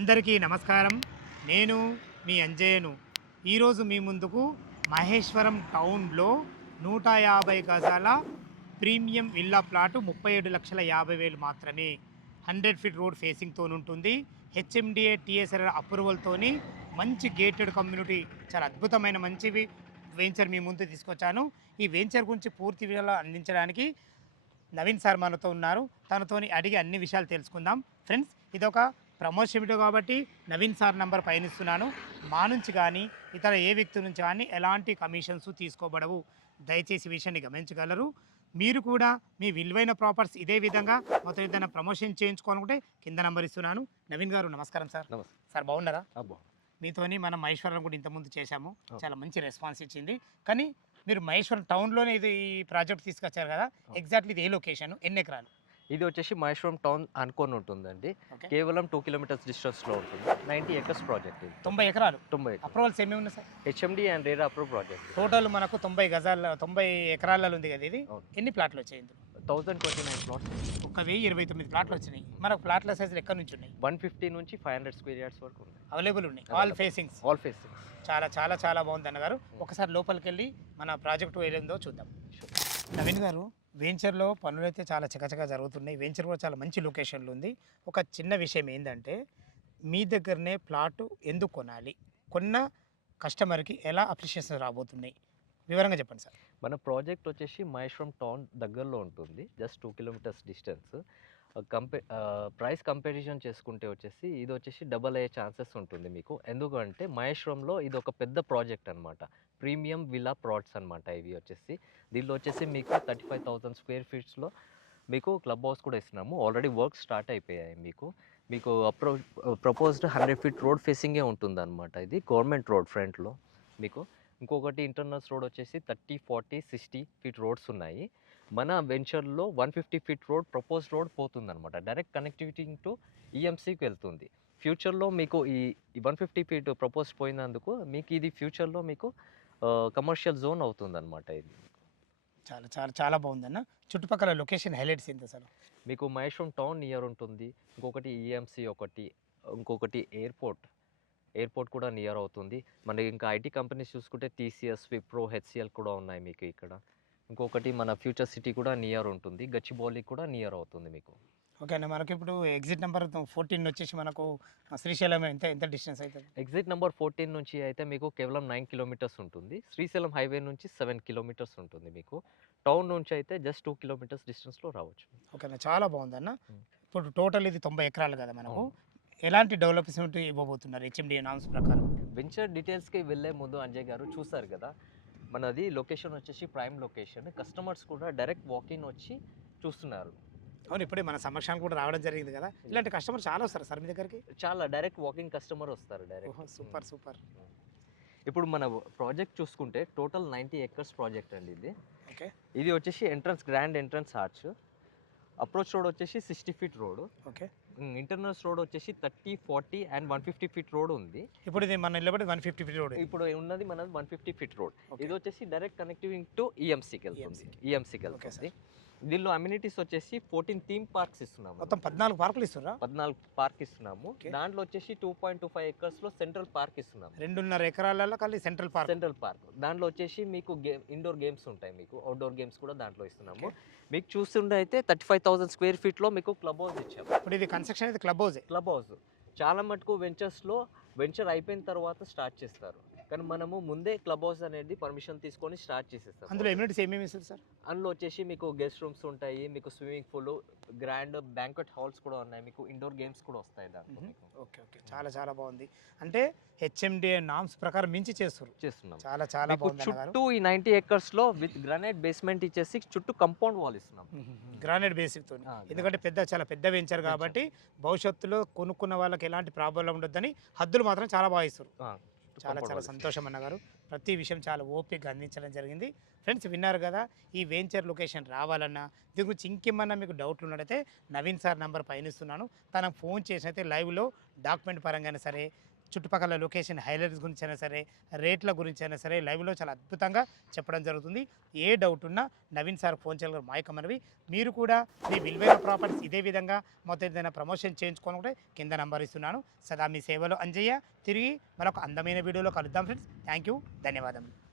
అందరికీ నమస్కారం. నేను మీ అంజయ్యను. ఈరోజు మీ ముందుకు మహేశ్వరం టౌన్లో 150 గజాల ప్రీమియం విల్లా ప్లాటు 37,50,000 మాత్రమే. 100 ఫీట్ రోడ్ ఫేసింగ్తో ఉంటుంది. హెచ్ఎండిఏ టీఎస్ఆర్ అప్రూవల్తోని మంచి గేటెడ్ కమ్యూనిటీ, చాలా అద్భుతమైన మంచివి వెంచర్ మీ ముందు తీసుకొచ్చాను. ఈ వెంచర్ గురించి పూర్తి వివరాలు అందించడానికి నవీన్ సార్ మనతో ఉన్నారు. తనతోని అడిగి అన్ని విషయాలు తెలుసుకుందాం. ఫ్రెండ్స్, ఇదొక ప్రమోషన్ వీడియో కాబట్టి నవీన్ సార్ నంబర్ పైన ఇస్తున్నాను. మా నుంచి కానీ ఇతర ఏ వ్యక్తి నుంచి కానీ ఎలాంటి కమిషన్స్ తీసుకోబడవు. దయచేసి ఈ విషయాన్ని గమనించగలరు. మీరు కూడా మీ విలువైన ప్రాపర్టీస్ ఇదే విధంగా మొత్తం ఏదైనా ప్రమోషన్ చేయించుకోవాలనుకుంటే కింద నంబర్ ఇస్తున్నాను. నవీన్ గారు నమస్కారం సార్. నమస్తే సార్ బాగున్నారా? బాగుంది. మీతోని మనం మహేశ్వరం కూడా ఇంతకుముందు చేశాము. చాలా మంచి రెస్పాన్స్ ఇచ్చింది. కానీ మీరు మహేశ్వరం టౌన్లోనే ఇది ఈ ప్రాజెక్ట్ తీసుకొచ్చారు కదా, ఎగ్జాక్ట్లీ ఇది ఏ లొకేషన్, ఎన్ని ఎకరాలు? ఇది వచ్చేసి మహేశ్వరం టౌన్ అనుకొని ఉంటుందండి. కేవలం 2 కిలోమీటర్స్ డిస్టెన్స్లో ఉంటుంది. 90 ఎకర్స్ ప్రాజెక్ట్ ఇది. 90 ఎకరాలు. 90 అప్రూవల్స్ ఏమేమి ఉన్నాయి sir? HMD and RERA approve project. Total మనకు 90 గజాల 90 ఎకరాలలో ఉంది కదా ఇది. ఎన్ని ప్లాట్లు వచ్చాయి ఇందులో? 1029 ప్లాట్స్. 1029 ప్లాట్లు వచ్చినాయి. మనకు ప్లాట్ల సైజులు ఎక్కడి నుంచి ఉన్నాయి? 150 నుంచి 500 స్క్వేర్ యార్డ్స్ వరకు ఉన్నాయి. అవైలబుల్ ఉన్నాయి. All facings. All facings. చాలా చాలా చాలా బాగుంది అన్నగారు. ఒకసారి లోపలికి వెళ్ళి మన ప్రాజెక్టు ఏదో చూద్దాం. నవీన్ గారు, వెంచర్లో పనులు అయితే చాలా చకచకా జరుగుతున్నాయి. వెంచర్ కూడా చాలా మంచి లొకేషన్లో ఉంది. ఒక చిన్న విషయం ఏంటంటే, మీ దగ్గరనే ప్లాటు ఎందుకు కొనాలి, కొన్న కస్టమర్కి ఎలా అప్రిషియేషన్ రాబోతున్నాయి, వివరంగా చెప్పండి సార్. మన ప్రాజెక్ట్ వచ్చేసి మహేశ్వరం టౌన్ దగ్గరలో ఉంటుంది. Just 2 kilometres distance. Price comparison చేసుకుంటే వచ్చేసి ఇది వచ్చేసి డబల్ అయ్యే ఛాన్సెస్ ఉంటుంది మీకు. ఎందుకంటే మహేశ్వరంలో ఇది ఒక పెద్ద ప్రాజెక్ట్ అనమాట. ప్రీమియం విల్లా ప్లాట్స్ అనమాట ఇవి వచ్చేసి. దీనిలో వచ్చేసి మీకు 35,000 స్క్వేర్ ఫీట్స్లో మీకు క్లబ్ హౌస్ కూడా ఇస్తున్నాము. ఆల్రెడీ వర్క్ స్టార్ట్ అయిపోయాయి. మీకు ప్రపోజ్డ్ 100 ఫీట్ రోడ్ ఫేసింగే ఉంటుందన్నమాట. ఇది గవర్నమెంట్ రోడ్ ఫ్రంట్లో మీకు. ఇంకొకటి ఇంటర్నల్స్ రోడ్ వచ్చేసి 30, 40, 60 ఫీట్ రోడ్స్ ఉన్నాయి. మన వెంచర్లో 150 ఫీట్ రోడ్ ప్రపోజ్ రోడ్ పోతుందన్నమాట. డైరెక్ట్ కనెక్టివిటీ టు ఈఎంసీకి వెళ్తుంది. ఫ్యూచర్లో మీకు ఈ 150 ఫీట్ ప్రపోజ్ పోయినందుకు మీకు ఇది ఫ్యూచర్లో మీకు కమర్షియల్ జోన్ అవుతుందన్నమాట. ఇది చాలా చాలా చాలా బాగుందన్న. చుట్టుపక్కల లొకేషన్ హైలైట్స్ ఏంటి అసలు? మీకు మహేశ్వరం టౌన్ నియర్ ఉంటుంది. ఇంకొకటి ఈఎంసీ ఒకటి, ఇంకొకటి ఎయిర్పోర్ట్ కూడా నియర్ అవుతుంది. మనకి ఇంకా ఐటీ కంపెనీస్ చూసుకుంటే టీసీఎస్, విప్రో, హెచ్సిఎల్ కూడా ఉన్నాయి మీకు ఇక్కడ. ఇంకొకటి మన ఫ్యూచర్ సిటీ కూడా నియర్ ఉంటుంది. గచ్చిబౌలి కూడా నియర్ అవుతుంది మీకు. ఓకే అన్న, మనకి ఇప్పుడు ఎగ్జిట్ నెంబర్ 14 వచ్చేసి మనకు శ్రీశైలం ఎంత ఎంత డిస్టెన్స్ అవుతుంది? ఎగ్జిట్ నెంబర్ 14 నుంచి అయితే మీకు కేవలం 9 కిలోమీటర్స్ ఉంటుంది. శ్రీశైలం హైవే నుంచి 7 కిలోమీటర్స్ ఉంటుంది మీకు. టౌన్ నుంచి అయితే జస్ట్ 2 కిలోమీటర్స్ డిస్టెన్స్లో రావచ్చు. ఓకే అన్న, చాలా బాగుందన్న. ఇప్పుడు టోటల్ ఇది 90 ఎకరాలు కదా మనకు. ఎలాంటి డెవలప్మెంట్ ఇవ్వబోతున్నారు హెచ్ఎండిఏ నామ్స్ ప్రకారం? వెంచర్ డీటెయిల్స్కి వెళ్ళే ముందు అంజయ్ గారు చూసారు కదా, మనది లొకేషన్ వచ్చేసి ప్రైమ్ లొకేషన్. కస్టమర్స్ కూడా డైరెక్ట్ వాకింగ్ వచ్చి చూస్తున్నారు. అవును, ఇప్పుడే మన సమక్షానికి కూడా రావడం జరిగింది కదా. ఇలాంటి కస్టమర్ చాలా వస్తారు సార్ మీ దగ్గరికి? చాలా డైరెక్ట్ వాకింగ్ కస్టమర్ వస్తారు డైరెక్ట్. Super super. ఇప్పుడు మన ప్రాజెక్ట్ చూసుకుంటే టోటల్ 90 ఎకర్స్ ప్రాజెక్ట్ అండి ఇది. ఓకే. ఇది వచ్చేసి grand entrance arch. Approach road వచ్చేసి 60 feet road. Okay. Internals road వచ్చేసి 30, 40 అండ్ 150 ఫీట్ రోడ్ ఉంది. ఇప్పుడు ఇది మన నిలబడి 150 ఫీట్ రోడ్. ఇప్పుడు ఉన్నది మనది 150 ఫీట్ రోడ్. ఇది వచ్చేసి డైరెక్ట్ కనెక్టివింగ్ టు ఈఎంసీకి వెళ్తుంది. దీనిలో అమ్యూనిటీస్ వచ్చేసి 14 థీమ్ పార్క్స్ ఇస్తున్నాము. మొత్తం 14 పార్కులు ఇస్తున్నా? 14 పార్క్ ఇస్తున్నాము. దాంట్లో వచ్చేసి 2.25 ఎకర్స్ లో సెంట్రల్ పార్క్ ఇస్తున్నాము. 2.5 ఎకరాలలో కలిసి సెంట్రల్ పార్క్. దాంట్లో వచ్చేసి మీకు ఇండోర్ గేమ్స్ ఉంటాయి, మీకు అవుట్డోర్ గేమ్స్ కూడా దాంట్లో ఇస్తున్నాము. మీకు చూస్తుండే అయితే 35,000 స్క్వేర్ ఫీట్ లో మీకు క్లబ్ హౌస్ ఇచ్చాము. ఇప్పుడు ఇది కన్స్ట్రక్షన్ అయితే క్లబ్ హౌస్ చాలా మటుకు వెంచర్ అయిపోయిన తర్వాత స్టార్ట్ చేస్తారు. కానీ మనము ముందే క్లబ్ హౌస్ అనేది పర్మిషన్ తీసుకొని స్టార్ట్ చేసేస్తాం. అందులో ఎమ్యూనిటీస్ ఏమేమి ఇస్తారు సార్? అందులో వచ్చేసి మీకు గెస్ట్ రూమ్స్ ఉంటాయి, మీకు swimming pool, grand banquet halls కూడా ఉన్నాయి, మీకు ఇండోర్ గేమ్స్ కూడా వస్తాయి దాంట్లో. ఓకే. చాలా చాలా బాగుంది. అంటే హెచ్ఎండిఏ నామ్స్ ప్రకారం మించి చేస్తున్నాం. చాలా చాలా బాగుంది. చుట్టూ ఈ 90 ఎకర్స్ లో విత్ గ్రానైట్ బేస్మెంట్ ఇచ్చేసి చుట్టూ కంపౌండ్ వాల్ ఇస్తున్నాం. గ్రానైట్ బేసిక్ తో. ఎందుకంటే చాలా పెద్ద వెంచర్ కాబట్టి భవిష్యత్తులో కొనుక్కున్న వాళ్ళకి ఎలాంటి ప్రాబ్లం ఉండొద్దని హద్దులు మాత్రం చాలా బాగా ఇస్తారు. చాలా చాలా సంతోషం అన్నగారు. ప్రతి విషయం చాలా ఓపికగా అందించడం జరిగింది. ఫ్రెండ్స్, విన్నారు కదా, ఈ వెంచర్ లొకేషన్ రావాలన్నా దీని గురించి ఇంకేమన్నా మీకు డౌట్లు ఉన్నట్టయితే నవీన్ సార్ నెంబర్ పైన ఇస్తున్నాను. తనకు ఫోన్ చేసినైతే లైవ్లో డాక్యుమెంట్ పరంగానే సరే, చుట్టుపక్కల లొకేషన్ హైలైట్స్ గురించి అయినా సరే, రేట్ల గురించి అయినా సరే లైవ్లో చాలా అద్భుతంగా చెప్పడం జరుగుతుంది. ఏ డౌట్ ఉన్నా నవీన్ సార్ ఫోన్ చేయగలరు. మా యొక్క మనవి మీరు కూడా మీ విలువైన ప్రాపర్టీస్ ఇదే విధంగా మొత్తం ఏదైనా ప్రమోషన్ చేయించుకోవాలంటే కింద నంబర్ ఇస్తున్నాను. సదా మీ సేవలో అంజయ్య. తిరిగి మరొక అందమైన వీడియోలో కలుద్దాం ఫ్రెండ్స్. థ్యాంక్ యూ, ధన్యవాదములు.